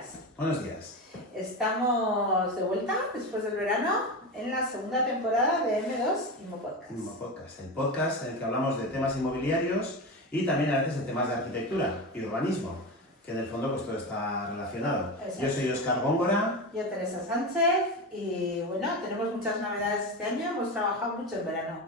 días. Buenos días. Estamos de vuelta después del verano en la segunda temporada de M2 Inmopodcast. Inmopodcast, el podcast en el que hablamos de temas inmobiliarios y también a veces de temas de arquitectura y urbanismo, que en el fondo pues todo está relacionado. Exacto. Yo soy Óscar Góngora. Yo Teresa Sánchez y bueno, tenemos muchas novedades este año, hemos trabajado mucho en verano.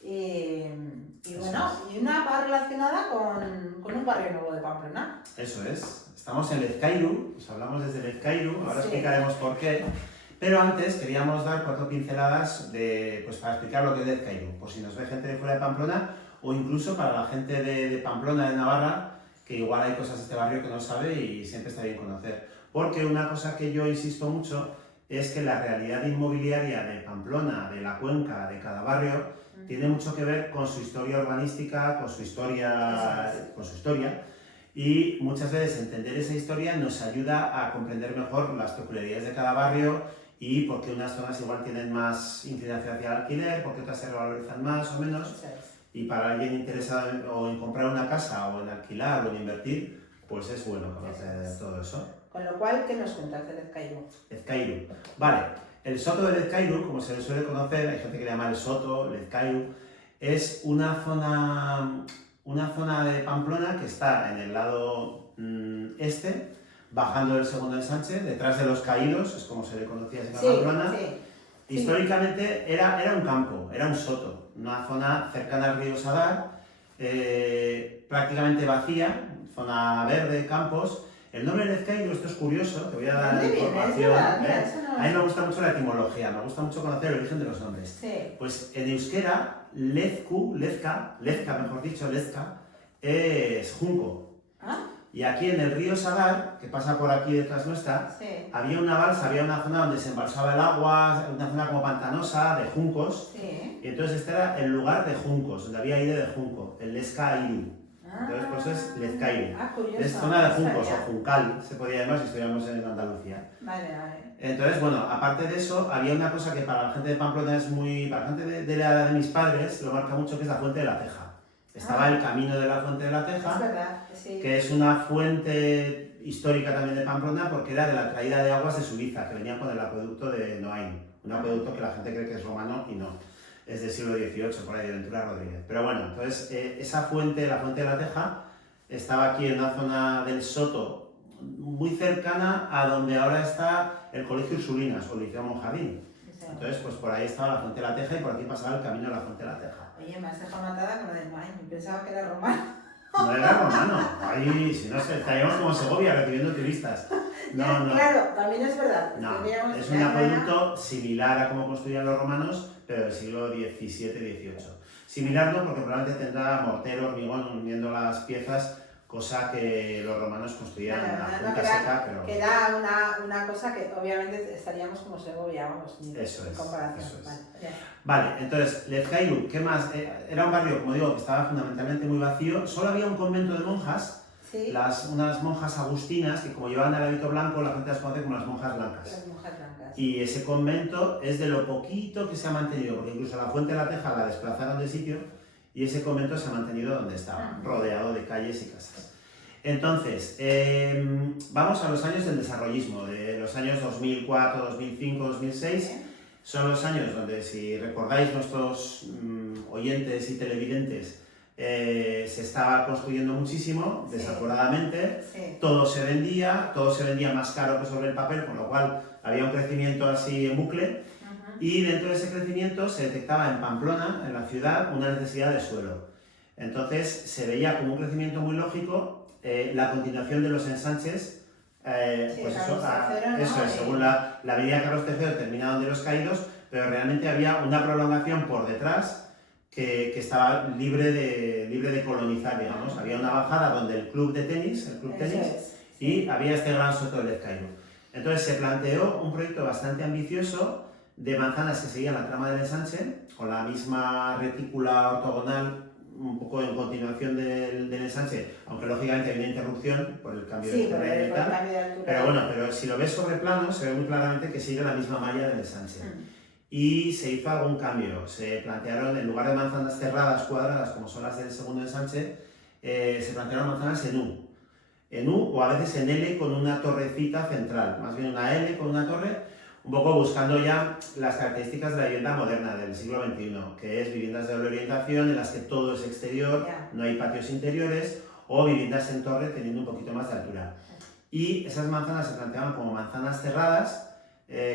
Y bueno, y una va relacionada con un barrio nuevo de Pamplona. Eso es. Estamos en Lezcairu, os hablamos desde Lezcairu, ahora Sí. explicaremos por qué. Pero antes queríamos dar 4 pinceladas para explicar lo que es Lezcairu, por si nos ve gente de fuera de Pamplona o incluso para la gente de Pamplona, de Navarra, que igual hay cosas de este barrio que no sabe y siempre está bien conocer. Porque una cosa que yo insisto mucho es que la realidad inmobiliaria de Pamplona, de la cuenca, de cada barrio, tiene mucho que ver con su historia urbanística, con su historia, y muchas veces entender esa historia nos ayuda a comprender mejor las peculiaridades de cada barrio y por qué unas zonas igual tienen más inclinación hacia el alquiler, por qué otras se revalorizan más o menos. Eso es. Y para alguien interesado en comprar una casa o en alquilar o en invertir, pues es bueno conocer todo eso. Con lo cual, ¿qué nos cuentas de Lezcairu? Lezcairu. Vale, el Soto de Lezcairu, como se le suele conocer, hay gente que le llama el Soto, Lezcairu, es una zona de Pamplona que está en el lado este, bajando del segundo ensanche, detrás de los Caídos, es como se le conocía en Pamplona. Sí. Históricamente era un campo, era un soto, una zona cercana al río Sadar, prácticamente vacía, zona verde, campos. El nombre de Lezcairu, esto es curioso, te voy a dar información. A mí me gusta mucho la etimología, me gusta mucho conocer el origen de los nombres. Sí. Pues en euskera, Lezca es junco. ¿Ah? Y aquí en el río Sadar, que pasa por aquí detrás nuestra, Sí. había una balsa, había una zona donde se embalsaba el agua, una zona como pantanosa, de juncos. Sí. Y entonces este era el lugar de juncos, donde había aire de junco, el Lezcairu. Entonces por eso es Lezcairu. Curioso. Es zona de juncos o juncal, se podría llamar si estuviéramos en Andalucía. Vale. Entonces, bueno, aparte de eso, había una cosa que para la gente de Pamplona es muy... Para la gente de la edad de mis padres lo marca mucho, que es la Fuente de la Teja. Estaba el camino de la Fuente de la Teja, Es verdad, sí. que es una fuente histórica también de Pamplona porque era de la traída de aguas de Suiza, que venían con el acueducto de Noain. Un acueducto que la gente cree que es romano y no. Es del siglo XVIII, por ahí, de Ventura Rodríguez. Pero bueno, entonces esa fuente, la Fuente de la Teja, estaba aquí en una zona del Soto, muy cercana a donde ahora está el Colegio Ursulinas o el Liceo Monjardín. Entonces, pues por ahí estaba la Fuente de la Teja y por aquí pasaba el camino de la Fuente de la Teja. Oye, me has dejado matada con lo del Main, pensaba que era romano. No era romano, ahí, si no, estaríamos como Segovia recibiendo turistas. No. Claro, también es verdad. No, Tendríamos es que un ir acueducto similar a cómo construían los romanos, pero del siglo XVII-XVIII. Similar no, porque probablemente tendrá mortero, hormigón, uniendo las piezas, cosa que los romanos construían en la punta seca, pero... Que era una cosa que obviamente estaríamos como Segovia, vamos, ni Eso es, comparación. eso es. Vale, ya. Vale, entonces, Lezcairu, ¿qué más? Era un barrio, como digo, que estaba fundamentalmente muy vacío, solo había un convento de monjas, Sí. unas monjas agustinas, que como llevaban el hábito blanco, la gente las conoce como las monjas blancas. Las monjas blancas. Y ese convento es de lo poquito que se ha mantenido, porque incluso la Fuente de la Teja la desplazaron de sitio y ese convento se ha mantenido donde estaba, rodeado de calles y casas. Entonces, vamos a los años del desarrollismo, de los años 2004, 2005, 2006. Son los años donde, si recordáis nuestros oyentes y televidentes, se estaba construyendo muchísimo, desaforadamente. Sí. Todo se vendía más caro que sobre el papel, con lo cual había un crecimiento así en bucle. Y dentro de ese crecimiento se detectaba en Pamplona, en la ciudad, una necesidad de suelo. Entonces se veía como un crecimiento muy lógico la continuación de los ensanches, pues eso es, según la avenida Carlos III termina donde los Caídos, pero realmente había una prolongación por detrás que estaba libre de colonizar, digamos. Había una bajada donde el club tenis, y había este gran soto de Lezcairu. Entonces se planteó un proyecto bastante ambicioso de manzanas que seguían la trama del ensanche, con la misma retícula ortogonal, un poco en continuación del ensanche, aunque lógicamente hay una interrupción por el cambio de terreno y tal. Pero bueno, pero si lo ves sobre plano, se ve muy claramente que sigue la misma malla del ensanche. Y se hizo algún cambio, se plantearon, en lugar de manzanas cerradas, cuadradas, como son las del segundo ensanche, se plantearon manzanas en U. en U o a veces en L con una torrecita central, más bien una L con una torre, un poco buscando ya las características de la vivienda moderna del siglo XXI, que es viviendas de doble orientación en las que todo es exterior, no hay patios interiores, o viviendas en torre teniendo un poquito más de altura. Y esas manzanas se planteaban como manzanas cerradas,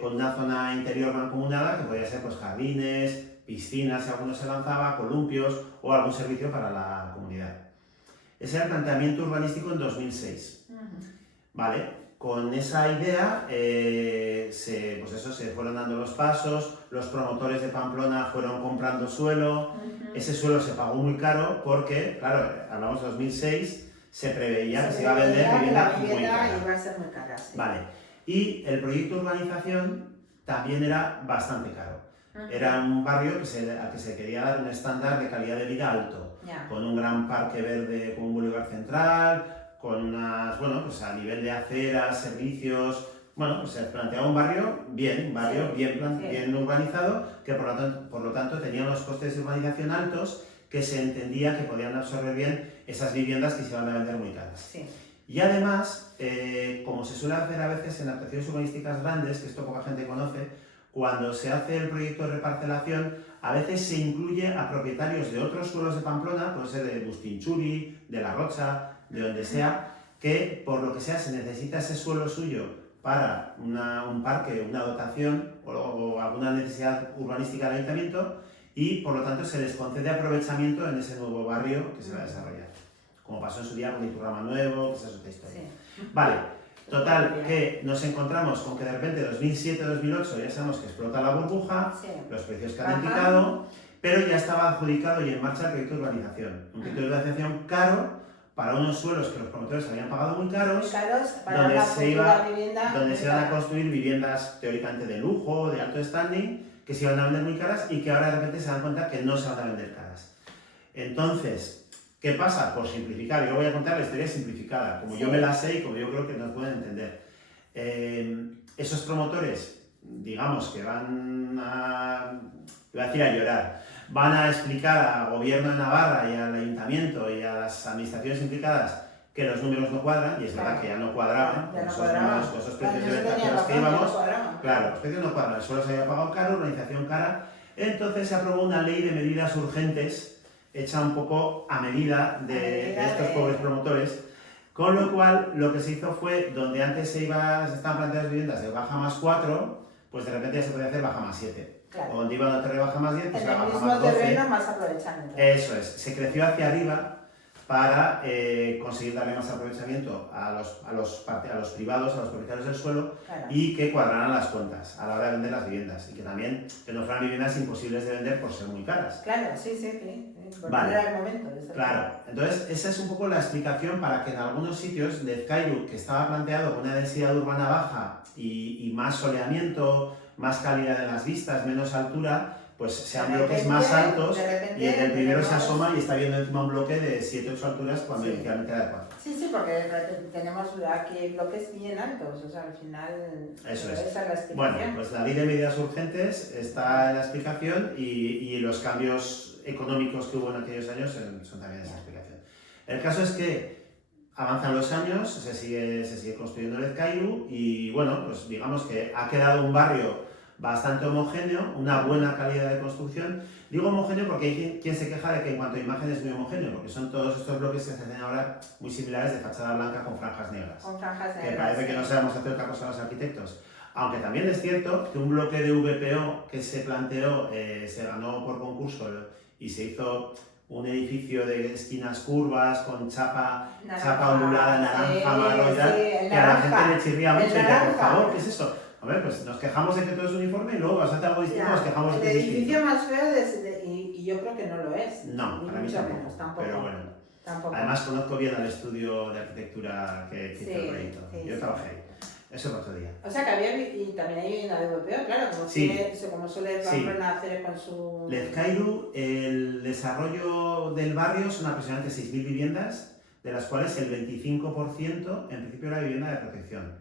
con una zona interior mancomunada que podía ser pues, jardines, piscinas si alguno se lanzaba, columpios o algún servicio para la comunidad. Ese era el planteamiento urbanístico en 2006. Vale, con esa idea se fueron dando los pasos, los promotores de Pamplona fueron comprando suelo, ese suelo se pagó muy caro porque, claro, hablamos de 2006, se preveía que se iba a vender vivienda muy cara. Iba a ser muy cara, sí. Vale, y el proyecto de urbanización también era bastante caro. Era un barrio al que se quería dar un estándar de calidad de vida alto, con un gran parque verde con un bulevar central, con unas, bueno, pues a nivel de aceras, servicios, bueno, pues se planteaba un barrio bien, bien urbanizado, que por lo tanto tenía unos costes de urbanización altos que se entendía que podían absorber bien esas viviendas que se iban a vender muy caras. Sí. Y además, como se suele hacer a veces en actuaciones urbanísticas grandes, que esto poca gente conoce, cuando se hace el proyecto de reparcelación, a veces se incluye a propietarios de otros suelos de Pamplona, puede ser de Bustinchuri, de La Rocha, de donde sea, que por lo que sea se necesita ese suelo suyo para un parque, una dotación o alguna necesidad urbanística del ayuntamiento y por lo tanto se les concede aprovechamiento en ese nuevo barrio que se va a desarrollar. Como pasó en su día con Iturrama Nuevo, que esa es otra historia. Sí. Vale, total, que nos encontramos con que de repente 2007-2008 ya sabemos que explota la burbuja, los precios que han indicado, pero ya estaba adjudicado y en marcha el proyecto de urbanización. Un proyecto de urbanización caro para unos suelos que los promotores habían pagado muy caros, donde se iban a construir viviendas teóricamente de lujo, de alto standing, que se iban a vender muy caras y que ahora de repente se dan cuenta que no se van a vender caras. Entonces, ¿qué pasa? Por simplificar, yo voy a contar la historia simplificada, como yo me la sé y como yo creo que nos pueden entender. Esos promotores, digamos que van a, iba a decir a llorar, van a explicar al gobierno de Navarra y al ayuntamiento y a las administraciones implicadas que los números no cuadran, y es verdad que ya no cuadraban, con esos precios de venta con los que íbamos, claro, los precios no cuadran, el suelo se había pagado caro, organización cara, entonces se aprobó una ley de medidas urgentes, hecha un poco a medida de estos pobres promotores, con lo cual lo que se hizo fue, donde antes se estaban planteando viviendas de baja más 4, pues de repente ya se podía hacer baja más 7. Claro. O donde iba a tener baja más 10, pues era baja más 12. En el mismo terreno más aprovechamiento. Eso es, se creció hacia arriba para conseguir darle más aprovechamiento a los privados, a los propietarios del suelo, y que cuadraran las cuentas a la hora de vender las viviendas y que también que no fueran viviendas imposibles de vender por ser muy caras. Claro, sí. Vale. Era el momento. Claro, entonces esa es un poco la explicación para que en algunos sitios Lezcailu, que estaba planteado con una densidad urbana baja y más soleamiento, más calidad de las vistas, menos altura, pues sean bloques más altos y en el primero se asoma y está viendo encima un bloque de 7-8 alturas cuando inicialmente era de 4. Sí, porque tenemos aquí bloques bien altos, o sea, al final eso es. Esa es la explicación. Bueno, pues la ley de medidas urgentes está en la explicación y los cambios económicos que hubo en aquellos años son también esa explicación. El caso es que avanzan los años, se sigue construyendo Lezcailu y bueno, pues digamos que ha quedado un barrio bastante homogéneo, una buena calidad de construcción. Digo homogéneo porque hay quien se queja de que en cuanto a imagen es muy homogéneo, porque son todos estos bloques que se hacen ahora muy similares de fachada blanca con franjas negras. Que parece que no sabemos hacer otra cosa los arquitectos. Aunque también es cierto que un bloque de VPO que se planteó, se ganó por concurso y se hizo un edificio de esquinas curvas con chapa ondulada, naranja, marrón y tal, que a la gente le chirría mucho y decía, por favor, ¿qué es eso? A ver, pues nos quejamos de que todo es uniforme y luego vas a hacer algo distinto, nos quejamos de que es distinto. El edificio más feo y yo creo que no lo es. No, para mí tampoco. Pero bueno. Tampoco. Además conozco bien al estudio de arquitectura que hizo el proyecto. Yo trabajé ahí. Eso el otro día. O sea que había, y también hay vivienda de VPO, claro, como suele Pamplona hacer con su... Lezcailu, el desarrollo del barrio son aproximadamente 6.000 viviendas, de las cuales el 25% en principio era vivienda de protección.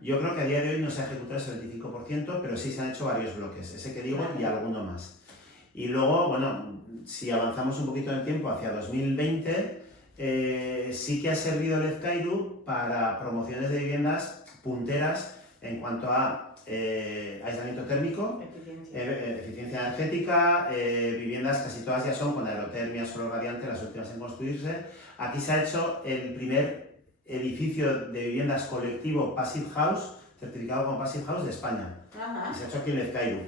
Yo creo que a día de hoy no se ha ejecutado ese 25%, pero sí se han hecho varios bloques, ese que digo y alguno más. Y luego, bueno, si avanzamos un poquito en el tiempo hacia 2020, sí que ha servido Lezkairu para promociones de viviendas punteras en cuanto a aislamiento térmico, eficiencia energética, viviendas casi todas ya son con aerotermia, suelo radiante, las últimas en construirse. Aquí se ha hecho el primer edificio de viviendas colectivo Passive House, certificado como Passive House de España. Ajá. Y se ha hecho aquí en Lezkairu.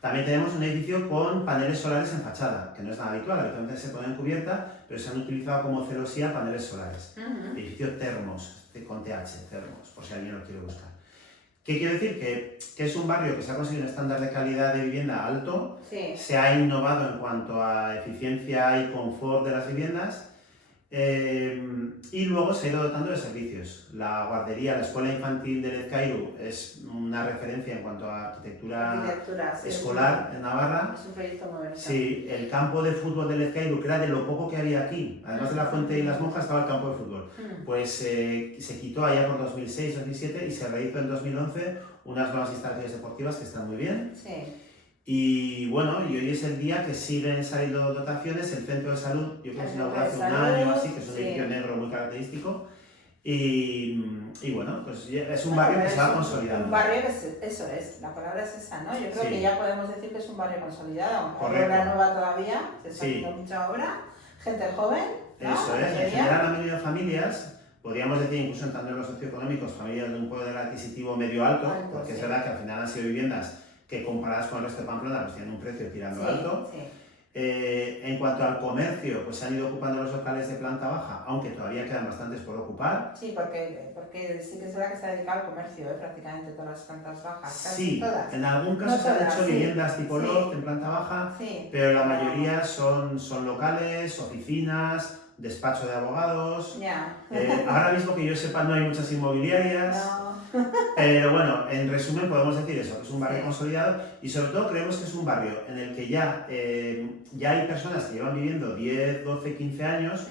También tenemos un edificio con paneles solares en fachada, que no es nada habitual, habitualmente se ponen en cubierta, pero se han utilizado como celosía paneles solares. Edificio Termos, con TH, Termos, por si alguien lo quiere buscar. ¿Qué quiere decir? Que es un barrio que se ha conseguido un estándar de calidad de vivienda alto, Sí. se ha innovado en cuanto a eficiencia y confort de las viviendas, y luego se ha ido dotando de servicios. La guardería, la escuela infantil de Lezkairu es una referencia en cuanto a arquitectura sí, escolar en Navarra. Es un proyecto muy bonito. Sí, el campo de fútbol de Lezkairu, que era de lo poco que había aquí, además de la fuente y las monjas estaba el campo de fútbol, pues se quitó allá por 2006-2007 y se rehizo en 2011 unas nuevas instalaciones deportivas que están muy bien. Sí. Y bueno, y hoy es el día que siguen saliendo dotaciones, el centro de salud, yo creo que se inauguró hace un año así, que es un edificio negro muy característico, y bueno, pues es un barrio que se va consolidando. Un barrio que eso es, la palabra es esa, ¿no? Yo creo que ya podemos decir que es un barrio consolidado, aunque hay obra nueva todavía, se está haciendo mucha obra, gente joven, ¿no? Eso es, en general la mayoría de familias, podríamos decir incluso entrando en los socioeconómicos, familias de un poder adquisitivo medio alto, porque es verdad que al final han sido viviendas que comparadas con el resto de Pamplona pues tienen un precio tirando alto. En cuanto al comercio, pues se han ido ocupando los locales de planta baja, aunque todavía quedan bastantes por ocupar. Sí, porque sí que es verdad que se ha dedicado al comercio, prácticamente todas las plantas bajas, casi sí, todas. En algún caso se han hecho viviendas tipo loft en planta baja, pero la mayoría son locales, oficinas, despacho de abogados. Ahora mismo que yo sepa no hay muchas inmobiliarias. No. Pero bueno, en resumen podemos decir eso, que es un barrio consolidado y sobre todo creemos que es un barrio en el que ya hay personas que llevan viviendo 10, 12, 15 años,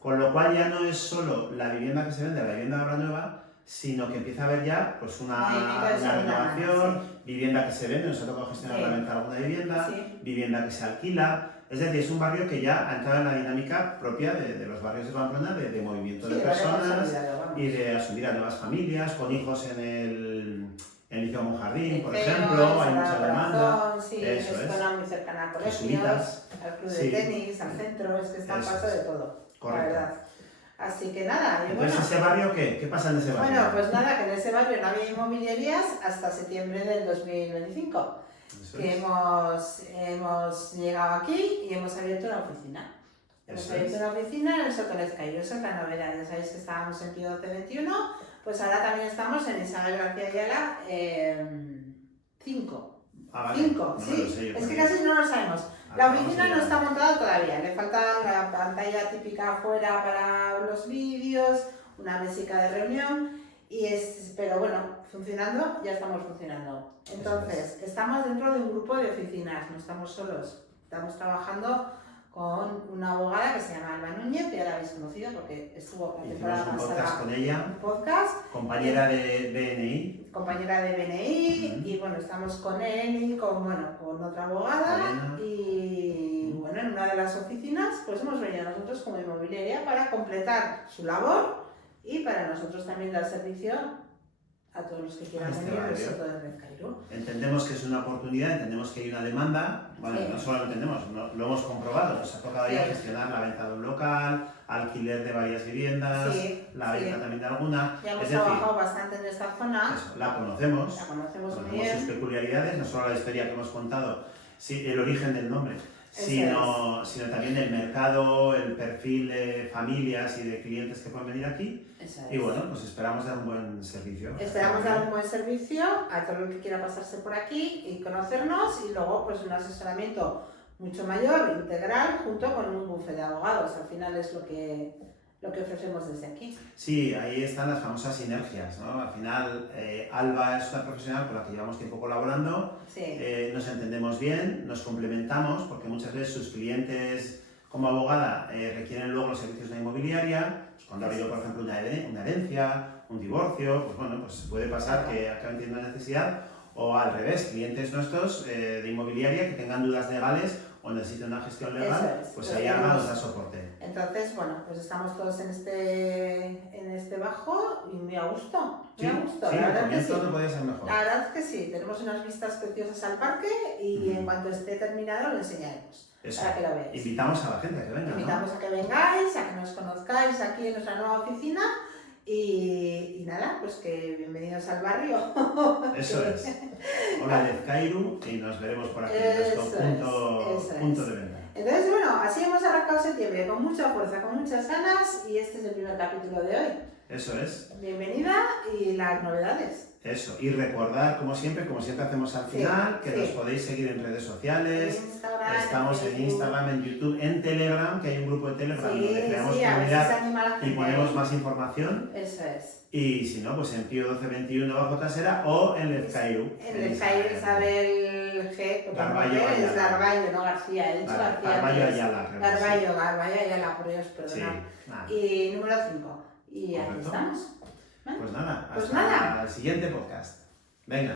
con lo cual ya no es solo la vivienda que se vende, la vivienda de obra nueva, sino que empieza a haber ya pues una renovación, vivienda que se vende, nos ha tocado gestionar la venta de alguna vivienda, vivienda que se alquila. Es decir, es un barrio que ya ha entrado en la dinámica propia de los barrios de Pamplona, de movimiento de personas y de asumir a nuevas familias, con hijos en el Liceo Monjardín, por ejemplo, hay mucha demanda. Es zona muy cercana a colegios, al club de tenis, al centro, es que está a paso de todo, la verdad. Así que nada, entonces ¿ese barrio qué? ¿Qué pasa en ese barrio? Bueno, pues nada, que en ese barrio no había inmobiliarias hasta septiembre del 2025. Que hemos llegado aquí y hemos abierto una oficina. Hemos abierto una oficina en el Soto Lezkairu, esa es la novedad. Ya sabéis que estábamos en Pío 12-21, pues ahora también estamos en Isabel García Ayala 5. No sí, es que casi no lo sabemos. La oficina no está montada todavía, le falta la pantalla típica afuera para los vídeos, una mesica de reunión. Pero bueno, funcionando, ya estamos funcionando. Entonces, estamos dentro de un grupo de oficinas, no estamos solos. Estamos trabajando con una abogada que se llama Alba Núñez, que ya la habéis conocido porque estuvo la temporada pasada. Un podcast con ella. Un podcast. Compañera de BNI. Compañera de BNI, y bueno, estamos con él y con otra abogada. Y bueno, en una de las oficinas, pues hemos venido nosotros como inmobiliaria para completar su labor. Y para nosotros también dar servicio a todos los que quieran venir al Soto de Lezkairu. Entendemos que es una oportunidad, entendemos que hay una demanda, bueno, no solo lo entendemos, lo hemos comprobado, nos ha tocado ya gestionar la venta de un local, alquiler de varias viviendas, la venta también de alguna. Ya hemos trabajado bastante en esta zona. La conocemos muy bien. Sus peculiaridades, no solo la historia que hemos contado, el origen del nombre. Sino también el mercado, el perfil de familias y de clientes que pueden venir aquí. Y bueno, pues esperamos dar un buen servicio. Esperamos dar un buen servicio a todo el que quiera pasarse por aquí y conocernos, y luego pues un asesoramiento mucho mayor, integral, junto con un bufete de abogados. Al final es lo que ofrecemos desde aquí. Sí, ahí están las famosas sinergias, ¿no? Al final, Alba es una profesional con la que llevamos tiempo colaborando, nos entendemos bien, nos complementamos, porque muchas veces sus clientes como abogada requieren luego los servicios de la inmobiliaria. Pues cuando ha habido, por ejemplo, una herencia, un divorcio, pues bueno, pues puede pasar que acaben teniendo una necesidad, o al revés, clientes nuestros de inmobiliaria que tengan dudas legales o necesite una gestión legal, Eso es, pues lo ahí Alba tenemos. nos da soporte. Entonces, bueno, pues estamos todos en este bajo y muy a gusto. Muy Sí, a gusto, sí, la el verdad que sí. comienzo no podía ser mejor. La verdad es que sí, tenemos unas vistas preciosas al parque y en cuanto esté terminado lo enseñaremos Eso. para que lo veáis. Invitamos a la gente a que venga, Invitamos a que vengáis, a que nos conozcáis aquí en nuestra nueva oficina y nada, pues que bienvenidos al barrio. Eso es. Hola Lezcairu y nos veremos por aquí en nuestro punto de venta. Entonces, bueno, así hemos arrancado septiembre con mucha fuerza, con muchas ganas y este es el primer capítulo de hoy. Eso es. Bienvenida y las novedades. Eso, y recordar, como siempre hacemos al final, que nos podéis seguir en redes sociales. Instagram, estamos en Instagram, en YouTube, en Telegram, que hay un grupo de Telegram donde creamos comunidad y ponemos más información. Eso es. Y si no, pues en Pío 1221 bajo trasera o en Lezcairu. En Lezcairu Isabel G. Garballo Ayala. Es Garballo, no García. He dicho García. Garballo Ayala. Garballo Ayala, por Dios, perdonad. Sí, y número 5. Y aquí estamos. Pues nada, Pues hasta nada. el siguiente podcast. Venga.